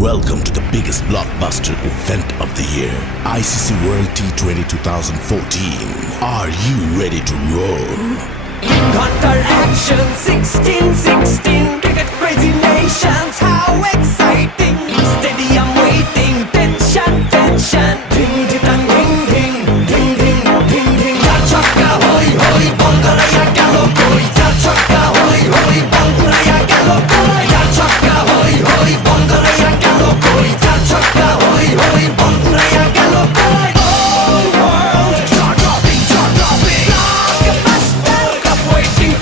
Welcome to the biggest blockbuster event of the year, ICC World T20 2014. Are you ready to roll? Hunter action 16-16 cricket crazy nations, how exciting! Stadium waiting, tension. Ding ding ding ding ding ding ding ding. Char chakka hoi hoi, ball garaya gelo koi. Char chakka hoi hoi, ball garaya gelo koi. Char chakka hoi hoi, ball garaya gelo koi. Char chakka hoi hoi, ball garaya gelo koi. Whole world jaw dropping. Blockbuster, cup waiting.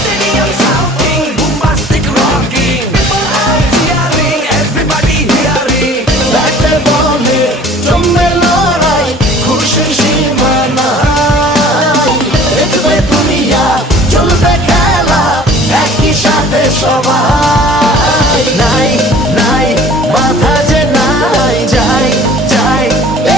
Stadium shouting, bombastic rocking. People are cheering, everybody hearing. ব্যাটে বলে জমবে লড়াই, খুশির সীমা নাই। দেখবে দুনিয়া, চলবে খেলা, একই সাথে সবাই। নাই নাই মাথা যে নাই, যাই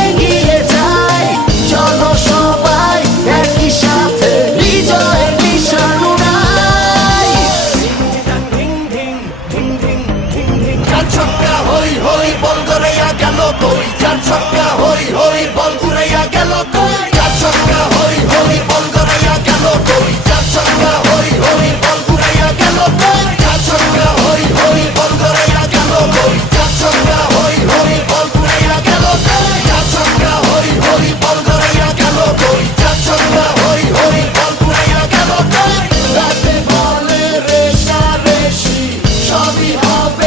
এগিয়ে যাই। চলো সবাই একই সাথে, বিজয়ের নিশান উড়াই। Ding ding ding ding ding ding. চার ছক্কা হই হই, বল গড়াইয়া গেল কই। চার ছক্কা হই হই, বল উড়াইয়া গেল কই। চার ছক্কা হই হই, বল গড়াইয়া গেল কই। চার ছক্কা হই হই, বল উড়াইয়া গেল কই। চার ছক্কা হই হই, বল গড়াইয়া গেল কই। চার ছক্কা হই হই, বল উড়াইয়া গেল কই। চার ছক্কা হই হই, বল গড়াইয়া গেল কই। চার ছক্কা হই হই, বল উড়াইয়া গেল কই। রাতে বলে রেশারেশি, সবই হবে